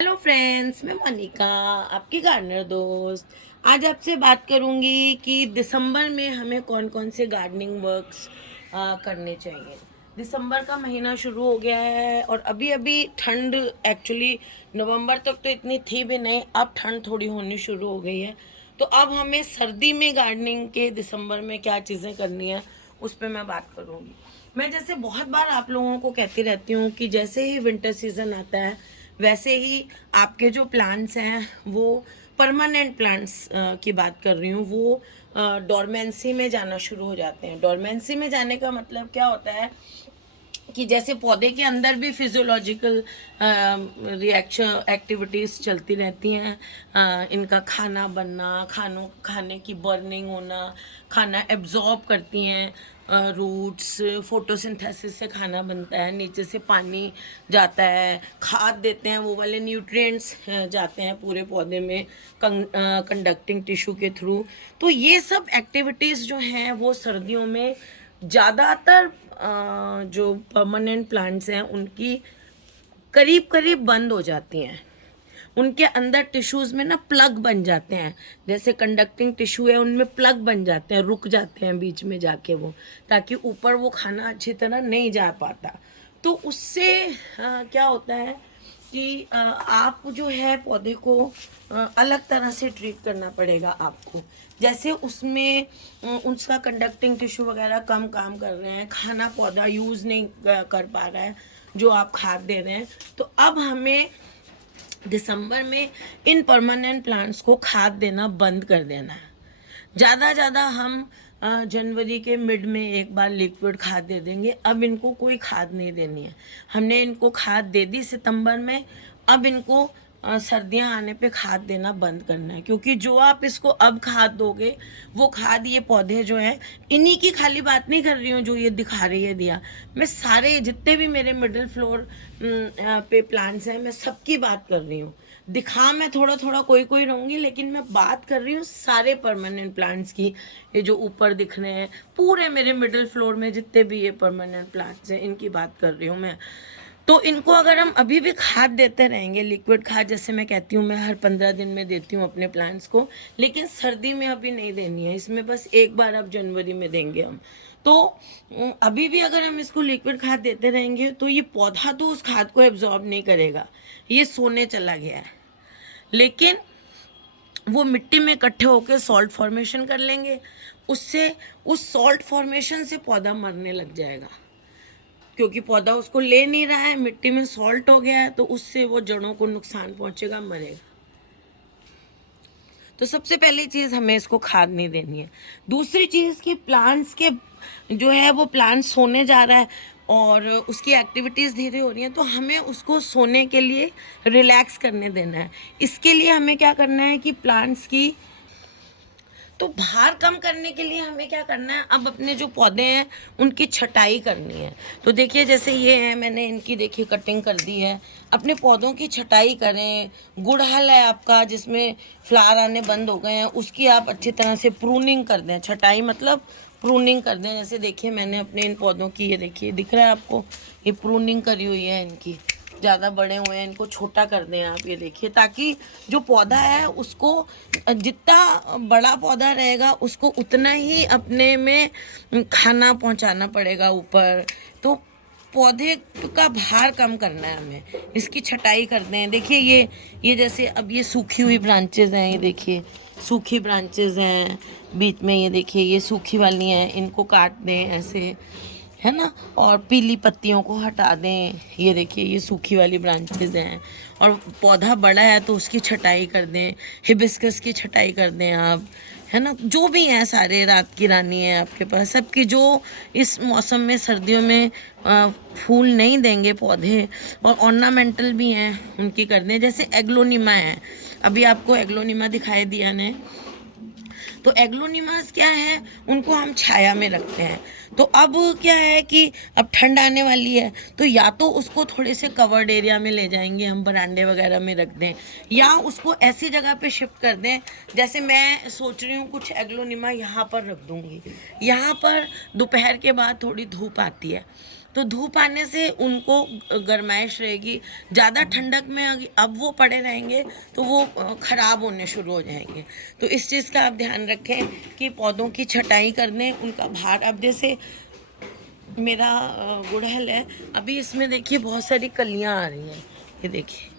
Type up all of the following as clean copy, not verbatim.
Hello friends, मैं मोनिका, आपकी gardener दोस्त। आज आपसे बात करूंगी कि दिसंबर में हमें कौन कौन से गार्डनिंग वर्क्स करने चाहिए। दिसंबर का महीना शुरू हो गया है और अभी अभी ठंड एक्चुअली नवंबर तक तो इतनी थी भी नहीं, अब ठंड थोड़ी होनी शुरू हो गई है। तो अब हमें सर्दी में गार्डनिंग के दिसंबर में क्या चीज़ें करनी है उस पर मैं बात करूँगी। मैं जैसे बहुत बार आप लोगों को कहती रहती हूँ कि जैसे ही विंटर सीज़न आता है वैसे ही आपके जो प्लांट्स हैं वो परमानेंट प्लांट्स की बात कर रही हूँ, वो डोरमेंसी में जाना शुरू हो जाते हैं। डोरमेंसी में जाने का मतलब क्या होता है कि जैसे पौधे के अंदर भी फिजियोलॉजिकल रिएक्शन एक्टिविटीज़ चलती रहती हैं। इनका खाना बनना, खाने की बर्निंग होना, खाना एब्जॉर्ब करती हैं। रूट्स फोटोसिंथेसिस से खाना बनता है, नीचे से पानी जाता है, खाद देते हैं, वो वाले न्यूट्रिएंट्स जाते हैं पूरे पौधे में कंडक्टिंग टिश्यू के थ्रू। तो ये सब एक्टिविटीज़ जो हैं वो सर्दियों में ज़्यादातर जो परमानेंट प्लांट्स हैं उनकी करीब करीब बंद हो जाती हैं। उनके अंदर टिश्यूज़ में ना प्लग बन जाते हैं, जैसे कंडक्टिंग टिश्यू है उनमें प्लग बन जाते हैं, रुक जाते हैं बीच में जाके वो, ताकि ऊपर वो खाना अच्छी तरह नहीं जा पाता। तो उससे क्या होता है कि आप जो है पौधे को अलग तरह से ट्रीट करना पड़ेगा आपको। जैसे उसमें उसका कंडक्टिंग टिश्यू वगैरह कम काम कर रहे हैं, खाना पौधा यूज़ नहीं कर पा रहा है जो आप खाद दे रहे हैं, तो अब हमें दिसंबर में इन परमानेंट प्लांट्स को खाद देना बंद कर देना है। ज़्यादा हम जनवरी के मिड में एक बार लिक्विड खाद दे देंगे। अब इनको कोई खाद नहीं देनी है। हमने इनको खाद दे दी सितंबर में, अब इनको सर्दियाँ आने पे खाद देना बंद करना है, क्योंकि जो आप इसको अब खाद दोगे वो खाद ये पौधे जो हैं, इन्हीं की खाली बात नहीं कर रही हूँ जो ये दिखा रही है दिया, मैं सारे जितने भी मेरे मिडिल फ्लोर पे प्लांट्स हैं मैं सबकी बात कर रही हूँ। दिखा मैं थोड़ा थोड़ा कोई कोई रहूँगी, लेकिन मैं बात कर रही हूँ सारे परमानेंट प्लांट्स की। ये जो ऊपर दिख रहे हैं पूरे मेरे मिडिल फ्लोर में जितने भी ये परमानेंट प्लांट्स हैं इनकी बात कर रही हूँ मैं। तो इनको अगर हम अभी भी खाद देते रहेंगे, लिक्विड खाद जैसे मैं कहती हूँ मैं हर 15 दिन में देती हूँ अपने प्लांट्स को, लेकिन सर्दी में अभी नहीं देनी है, इसमें बस एक बार अब जनवरी में देंगे हम। तो अभी भी अगर हम इसको लिक्विड खाद देते रहेंगे तो ये पौधा तो उस खाद को एब्जॉर्ब नहीं करेगा, ये सोने चला गया है, लेकिन वो मिट्टी में इकट्ठे होकर सॉल्ट फॉर्मेशन कर लेंगे। उससे उस सॉल्ट फॉर्मेशन से पौधा मरने लग जाएगा, क्योंकि पौधा उसको ले नहीं रहा है, मिट्टी में सॉल्ट हो गया है, तो उससे वो जड़ों को नुकसान पहुंचेगा, मरेगा। तो सबसे पहली चीज़ हमें इसको खाद नहीं देनी है। दूसरी चीज़ कि प्लांट्स के जो है वो प्लांट सोने जा रहा है और उसकी एक्टिविटीज़ धीरे हो रही हैं, तो हमें उसको सोने के लिए रिलैक्स करने देना है। इसके लिए हमें क्या करना है कि प्लांट्स की तो भार कम करने के लिए हमें क्या करना है, अब अपने जो पौधे हैं उनकी छटाई करनी है। तो देखिए जैसे ये है, मैंने इनकी देखिए कटिंग कर दी है। अपने पौधों की छटाई करें। गुड़हल है आपका जिसमें फ्लावर आने बंद हो गए हैं, उसकी आप अच्छी तरह से प्रूनिंग कर दें। छटाई मतलब प्रूनिंग कर दें। जैसे देखिए मैंने अपने इन पौधों की, ये देखिए दिख रहा है आपको, ये प्रूनिंग करी हुई है इनकी, ज़्यादा बड़े हुए हैं, इनको छोटा कर दें आप, ये देखिए, ताकि जो पौधा है उसको जितना बड़ा पौधा रहेगा उसको उतना ही अपने में खाना पहुंचाना पड़ेगा ऊपर। तो पौधे का भार कम करना है हमें, इसकी छटाई कर दें। देखिए ये जैसे अब ये सूखी हुई ब्रांचेज हैं, ये देखिए सूखी ब्रांचेज हैं बीच में, ये देखिए ये सूखी वाली हैं, इनको काट दें ऐसे, है ना, और पीली पत्तियों को हटा दें। ये देखिए ये सूखी वाली ब्रांचेज हैं, और पौधा बड़ा है तो उसकी छटाई कर दें, हिबिस्कस की छटाई कर दें आप, है ना, जो भी हैं सारे, रात की रानी है आपके पास, सबकी जो इस मौसम में सर्दियों में फूल नहीं देंगे पौधे और ऑर्नामेंटल भी हैं उनकी कर दें। जैसे एग्लोनिमा है, अभी आपको एग्लोनिमा दिखाई दिया ने, तो एग्लोनिमास क्या है, उनको हम छाया में रखते हैं। तो अब क्या है कि अब ठंड आने वाली है, तो या तो उसको थोड़े से कवर्ड एरिया में ले जाएंगे हम, बरांडे वगैरह में रख दें, या उसको ऐसी जगह पे शिफ्ट कर दें। जैसे मैं सोच रही हूँ कुछ एग्लोनिमा यहाँ पर रख दूँगी, यहाँ पर दोपहर के बाद थोड़ी धूप आती है, तो धूप आने से उनको गर्माइश रहेगी। ज़्यादा ठंडक में अब वो पड़े रहेंगे तो वो ख़राब होने शुरू हो जाएंगे। तो इस चीज़ का आप ध्यान रखें कि पौधों की छटाई करने, उनका भार। अब जैसे मेरा गुड़हल है, अभी इसमें देखिए बहुत सारी कलियां आ रही हैं, ये देखिए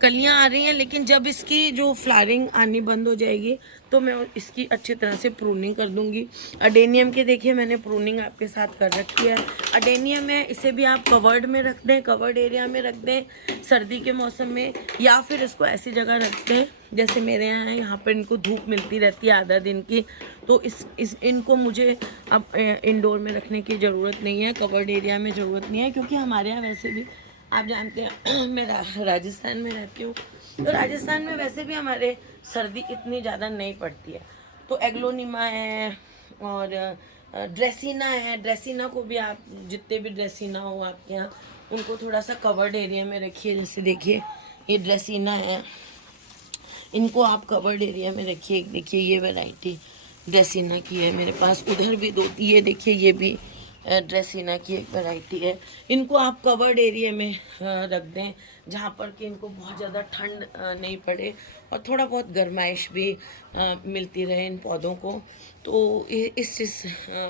कलियां आ रही हैं, लेकिन जब इसकी जो फ्लावरिंग आनी बंद हो जाएगी तो मैं इसकी अच्छी तरह से प्रूनिंग कर दूंगी। अडेनियम के देखिए मैंने प्रूनिंग आपके साथ कर रखी है। अडेनियम है, इसे भी आप कवर्ड में रख दें, कवर्ड एरिया में रख दें सर्दी के मौसम में, या फिर इसको ऐसी जगह रख दें जैसे मेरे यहाँ है, यहाँ पर इनको धूप मिलती रहती है आधा दिन की। तो इनको मुझे अब इंडोर में रखने की ज़रूरत नहीं है, कवर्ड एरिया में ज़रूरत नहीं है, क्योंकि हमारे यहाँ वैसे भी आप जानते हैं मैं राजस्थान में रहती हूँ, तो राजस्थान में वैसे भी हमारे सर्दी इतनी ज़्यादा नहीं पड़ती है। तो एग्लोनिमा है और ड्रेसिना है। ड्रेसिना को भी आप जितने भी ड्रेसिना हो आपके यहाँ, उनको थोड़ा सा कवर्ड एरिया में रखिए। जैसे देखिए ये ड्रेसिना है, इनको आप कवर्ड एरिया में रखिए। देखिए ये वैरायटी ड्रेसिना की है मेरे पास, उधर भी दो, ये देखिए ये भी ड्रेसिना की एक वैरायटी है। इनको आप कवर्ड एरिया में रख दें जहाँ पर कि इनको बहुत ज़्यादा ठंड नहीं पड़े और थोड़ा बहुत गर्माइश भी मिलती रहे इन पौधों को। तो इस चीज़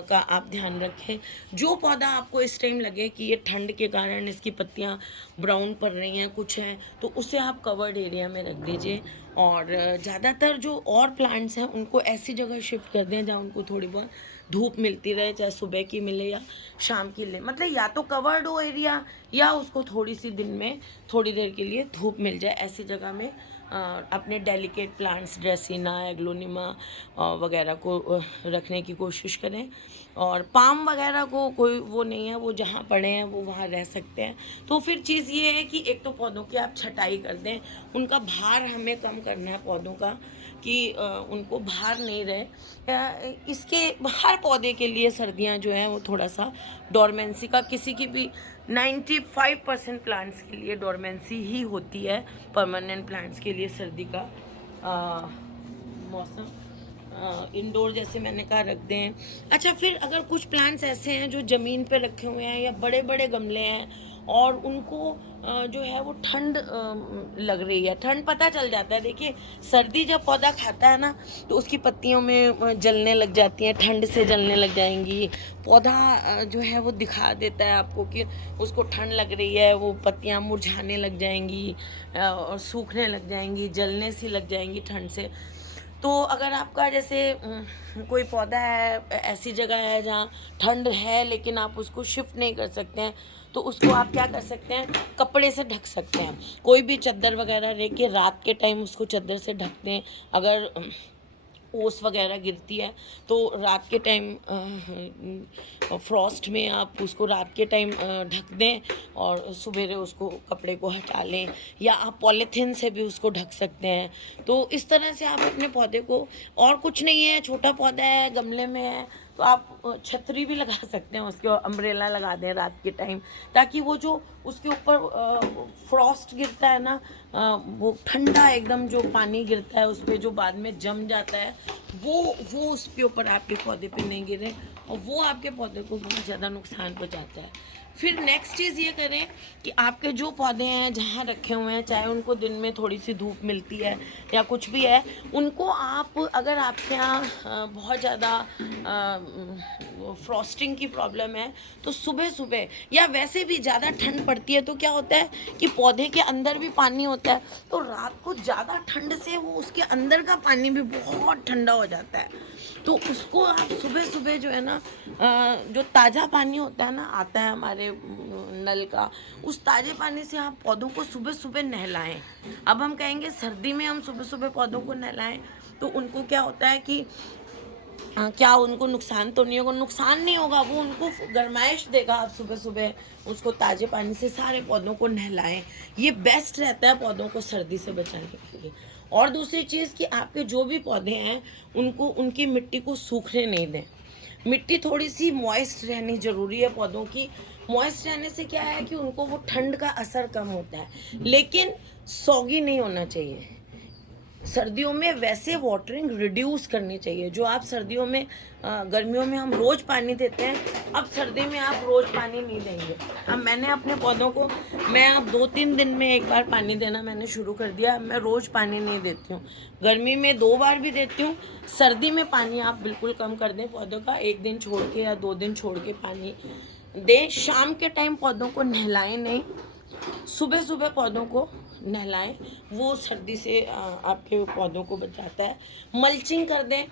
का आप ध्यान रखें। जो पौधा आपको इस टाइम लगे कि ये ठंड के कारण इसकी पत्तियाँ ब्राउन पड़ रही हैं, कुछ हैं, तो उसे आप कवर्ड एरिया में रख दीजिए। और ज़्यादातर जो और प्लांट्स हैं उनको ऐसी जगह शिफ्ट कर दें जहाँ उनको थोड़ी बहुत धूप मिलती रहे, चाहे सुबह की मिले या शाम की ले, मतलब या तो कवर्ड हो एरिया या उसको थोड़ी सी दिन में थोड़ी देर के लिए धूप मिल जाए, ऐसी जगह में अपने डेलिकेट प्लांट्स ड्रेसिना, एग्लोनिमा वगैरह को रखने की कोशिश करें। और पाम वगैरह को कोई वो नहीं है, वो जहाँ पड़े हैं वो वहाँ रह सकते हैं। तो फिर चीज़ ये है कि एक तो पौधों की आप छटाई कर दें, उनका भार हमें कम करना है पौधों का, कि उनको भार नहीं रहे। इसके हर पौधे के लिए सर्दियाँ जो हैं वो थोड़ा सा डोरमेंसी का, किसी की भी 95% प्लांट्स के लिए डोरमेंसी ही होती है, परमानेंट प्लांट्स के लिए सर्दी का मौसम। इंडोर जैसे मैंने कहा रख दें। अच्छा, फिर अगर कुछ प्लांट्स ऐसे हैं जो ज़मीन पे रखे हुए हैं या बड़े बड़े गमले हैं और उनको जो है वो ठंड लग रही है, ठंड पता चल जाता है। देखिए सर्दी जब पौधा खाता है ना तो उसकी पत्तियों में जलने लग जाती हैं, ठंड से जलने लग जाएंगी। पौधा जो है वो दिखा देता है आपको कि उसको ठंड लग रही है, वो पत्तियां मुरझाने लग जाएंगी और सूखने लग जाएंगी, जलने सी लग जाएंगी ठंड से। तो अगर आपका जैसे कोई पौधा है, ऐसी जगह है जहाँ ठंड है लेकिन आप उसको शिफ्ट नहीं कर सकते हैं, तो उसको आप क्या कर सकते हैं, कपड़े से ढक सकते हैं। कोई भी चादर वगैरह लेके रात के टाइम उसको चादर से ढक दें। अगर ओस वगैरह गिरती है तो रात के टाइम फ्रॉस्ट में आप उसको रात के टाइम ढक दें और सवेरे उसको कपड़े को हटा लें, या आप पॉलीथीन से भी उसको ढक सकते हैं। तो इस तरह से आप अपने पौधे को, और कुछ नहीं है, छोटा पौधा है, गमले में है, तो आप छतरी भी लगा सकते हैं, उसके अम्ब्रेला लगा दें रात के टाइम, ताकि वो जो उसके ऊपर फ्रॉस्ट गिरता है ना, वो ठंडा एकदम जो पानी गिरता है उस पर जो बाद में जम जाता है, वो उसके ऊपर आपके पौधे पे नहीं गिरे और वो आपके पौधे को बहुत ज़्यादा नुकसान पहुंचाता है। फिर नेक्स्ट चीज़ ये करें कि आपके जो पौधे हैं जहाँ रखे हुए हैं, चाहे उनको दिन में थोड़ी सी धूप मिलती है या कुछ भी है, उनको आप, अगर आपके यहाँ बहुत ज़्यादा फ्रॉस्टिंग की प्रॉब्लम है तो सुबह सुबह, या वैसे भी ज़्यादा ठंड पड़ती है तो क्या होता है कि पौधे के अंदर भी पानी होता है, तो रात को ज़्यादा ठंड से वो उसके अंदर का पानी भी बहुत ठंडा हो जाता है। तो उसको आप सुबह सुबह जो है ना, जो ताज़ा पानी होता है ना, आता है हमारे नल का, उस ताज़े पानी से आप पौधों को सुबह सुबह नहलाएं। अब हम कहेंगे सर्दी में हम सुबह सुबह पौधों को नहलाएं तो उनको क्या होता है कि क्या उनको नुकसान तो नहीं होगा, नुकसान नहीं होगा, वो उनको गर्माइश देगा। आप सुबह सुबह उसको ताज़े पानी से सारे पौधों को नहलाएं, ये बेस्ट रहता है पौधों को सर्दी से बचाने के लिए। और दूसरी चीज़ कि आपके जो भी पौधे हैं उनको, उनकी मिट्टी को सूखने नहीं दें। मिट्टी थोड़ी सी मॉइस्ट रहनी ज़रूरी है पौधों की। मॉइस्ट रहने से क्या है कि उनको वो ठंड का असर कम होता है, लेकिन सौगी नहीं होना चाहिए। सर्दियों में वैसे वाटरिंग रिड्यूस करनी चाहिए। जो आप सर्दियों में गर्मियों में हम रोज़ पानी देते हैं, अब सर्दी में आप रोज़ पानी नहीं देंगे। अब मैंने अपने पौधों को, मैं अब 2-3 दिन में एक बार पानी देना मैंने शुरू कर दिया। मैं रोज़ पानी नहीं देती हूँ, गर्मी में 2 बार भी देती हूँ। सर्दी में पानी आप बिल्कुल कम कर दें पौधों का, 1 दिन छोड़ के या 2 दिन छोड़ के पानी दें। शाम के टाइम पौधों को नहलाएं नहीं, सुबह सुबह पौधों को नहलाएं, वो सर्दी से आपके पौधों को बचाता है। मल्चिंग कर दें।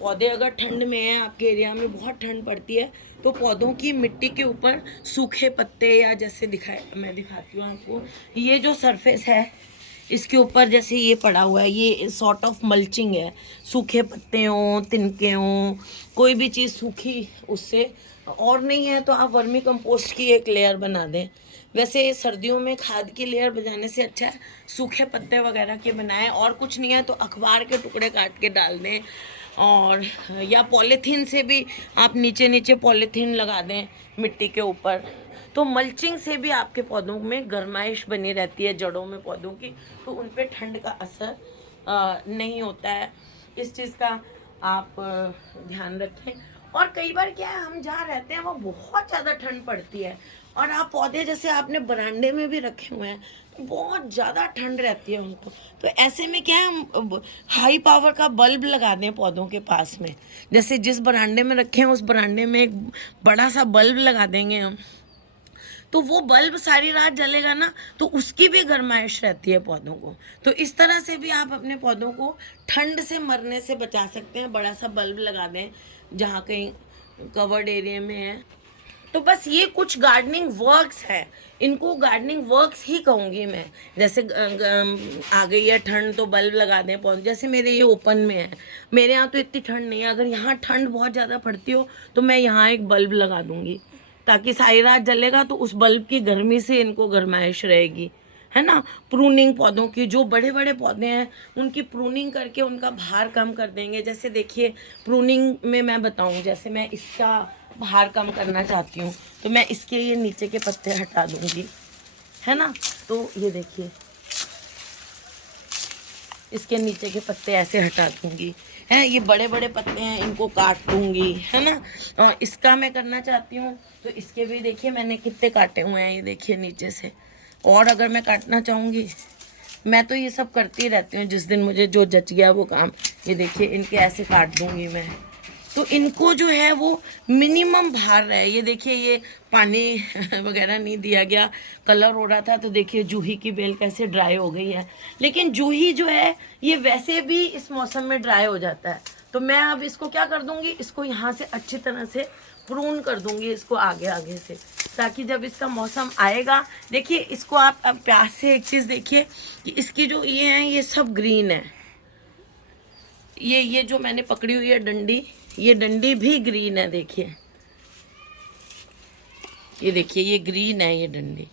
पौधे अगर ठंड में हैं, आपके एरिया में बहुत ठंड पड़ती है, तो पौधों की मिट्टी के ऊपर सूखे पत्ते, या जैसे मैं दिखाती हूँ आपको, ये जो सरफेस है इसके ऊपर जैसे ये पड़ा हुआ है, ये सॉर्ट ऑफ मल्चिंग है। सूखे पत्ते हों, तिनके हों, कोई भी चीज़ सूखी, उससे, और नहीं है तो आप वर्मी कंपोस्ट की एक लेयर बना दें। वैसे सर्दियों में खाद की लेयर बनाने से अच्छा है सूखे पत्ते वगैरह के बनाएं, और कुछ नहीं है तो अखबार के टुकड़े काट के डाल दें, और या पॉलीथीन से भी आप नीचे नीचे पॉलीथीन लगा दें मिट्टी के ऊपर। तो मल्चिंग से भी आपके पौधों में गर्माइश बनी रहती है, जड़ों में पौधों की, तो उन पे ठंड का असर नहीं होता है। इस चीज़ का आप ध्यान रखें। और कई बार क्या है, हम जहाँ रहते हैं वो बहुत ज़्यादा ठंड पड़ती है, और आप पौधे जैसे आपने बरामदे में भी रखे हुए हैं तो बहुत ज़्यादा ठंड रहती है उनको। तो ऐसे में क्या है, हम हाई पावर का बल्ब लगा दें पौधों के पास में। जैसे जिस बरामदे में रखे हैं उस बरामदे में एक बड़ा सा बल्ब लगा देंगे हम, तो वो बल्ब सारी रात जलेगा ना, तो उसकी भी गर्माइश रहती है पौधों को। तो इस तरह से भी आप अपने पौधों को ठंड से मरने से बचा सकते हैं। बड़ा सा बल्ब लगा दें जहाँ कहीं कवर्ड एरिया में है। तो बस ये कुछ गार्डनिंग वर्क्स है, इनको गार्डनिंग वर्क्स ही कहूँगी मैं। जैसे आ गई है ठंड तो बल्ब लगा दें पौधे, जैसे मेरे ये ओपन में है, मेरे यहाँ तो इतनी ठंड नहीं है। अगर यहाँ ठंड बहुत ज़्यादा पड़ती हो तो मैं यहाँ एक बल्ब लगा दूँगी, ताकि सारी रात जलेगा तो उस बल्ब की गर्मी से इनको गर्माइश रहेगी, है ना। प्रूनिंग पौधों की, जो बड़े बड़े पौधे हैं उनकी प्रूनिंग करके उनका भार कम कर देंगे। जैसे देखिए प्रूनिंग में मैं बताऊं, जैसे मैं इसका भार कम करना चाहती हूँ तो मैं इसके ये नीचे के पत्ते हटा दूंगी, है ना। तो ये देखिए इसके नीचे के पत्ते ऐसे हटा दूंगी, हैं, ये बड़े बड़े पत्ते हैं इनको काट दूंगी, है ना। और इसका मैं करना चाहती हूँ तो इसके भी देखिए मैंने कितने काटे हुए हैं, ये देखिए नीचे से। और अगर मैं काटना चाहूँगी, मैं तो ये सब करती रहती हूँ, जिस दिन मुझे जो जच गया वो काम। ये देखिए इनके ऐसे काट दूंगी मैं, तो इनको जो है वो मिनिमम भार रहे। ये देखिए ये पानी वगैरह नहीं दिया गया, कलर हो रहा था, तो देखिए जूही की बेल कैसे ड्राई हो गई है। लेकिन जूही जो है ये वैसे भी इस मौसम में ड्राई हो जाता है, तो मैं अब इसको क्या कर दूंगी, इसको यहाँ से अच्छी तरह से प्रून कर दूंगी, इसको आगे आगे से, ताकि जब इसका मौसम आएगा, देखिए इसको आप अब प्यास से एक चीज़ देखिए कि इसकी जो ये हैं ये सब ग्रीन है। ये जो मैंने पकड़ी हुई है डंडी, ये डंडी भी ग्रीन है, देखिए ये देखिए ये ग्रीन है ये डंडी,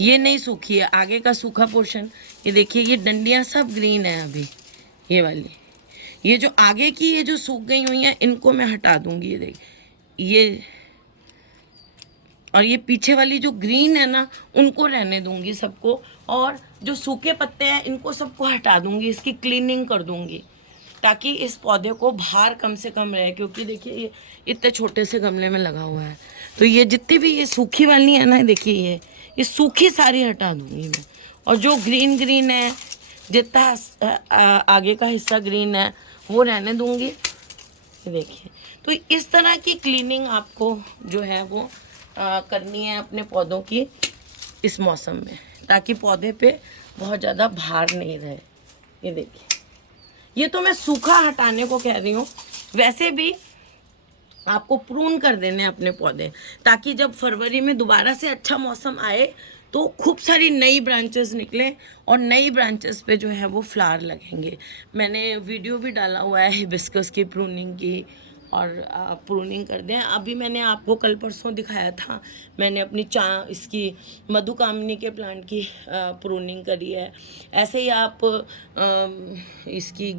ये नहीं सूखी है, आगे का सूखा पोर्शन। ये देखिए ये डंडियां सब ग्रीन है अभी, ये वाली। ये जो आगे की ये जो सूख गई हुई हैं इनको मैं हटा दूंगी, ये देखिए ये, और ये पीछे वाली जो ग्रीन है ना उनको रहने दूंगी सबको, और जो सूखे पत्ते हैं इनको सबको हटा दूंगी, इसकी क्लीनिंग कर दूंगी, ताकि इस पौधे को भार कम से कम रहे। क्योंकि देखिए ये इतने छोटे से गमले में लगा हुआ है, तो ये जितनी भी ये सूखी वाली है ना, देखिए ये सूखी सारी हटा दूंगी मैं, और जो ग्रीन ग्रीन है, जितना आगे का हिस्सा ग्रीन है वो रहने दूंगी। ये देखिए, तो इस तरह की क्लीनिंग आपको जो है वो करनी है अपने पौधों की इस मौसम में, ताकि पौधे पे बहुत ज़्यादा भार नहीं रहे। ये देखिए, ये तो मैं सूखा हटाने को कह रही हूँ, वैसे भी आपको प्रून कर देने अपने पौधे, ताकि जब फरवरी में दोबारा से अच्छा मौसम आए तो खूब सारी नई ब्रांचेस निकलें, और नई ब्रांचेस पे जो है वो फ्लावर लगेंगे। मैंने वीडियो भी डाला हुआ है हिबिस्कस की प्रूनिंग की, और प्रूनिंग कर दें। अभी मैंने आपको कल परसों दिखाया था, मैंने अपनी इसकी मधुकामनी के प्लांट की प्रूनिंग करी है। ऐसे ही आप इसकी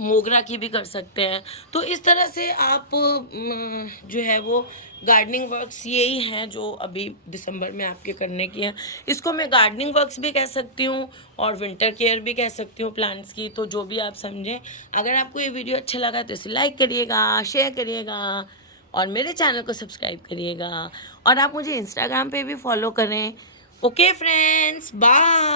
मोगरा की भी कर सकते हैं। तो इस तरह से आप जो है वो गार्डनिंग वर्क्स यही हैं जो अभी दिसंबर में आपके करने की हैं। इसको मैं गार्डनिंग वर्क्स भी कह सकती हूँ और विंटर केयर भी कह सकती हूँ प्लांट्स की, तो जो भी आप समझें। अगर आपको ये वीडियो अच्छा लगा तो इसे लाइक करिएगा, शेयर करिएगा और मेरे चैनल को सब्सक्राइब करिएगा और आप मुझे इंस्टाग्राम पे भी फॉलो करें। Okay friends, bye.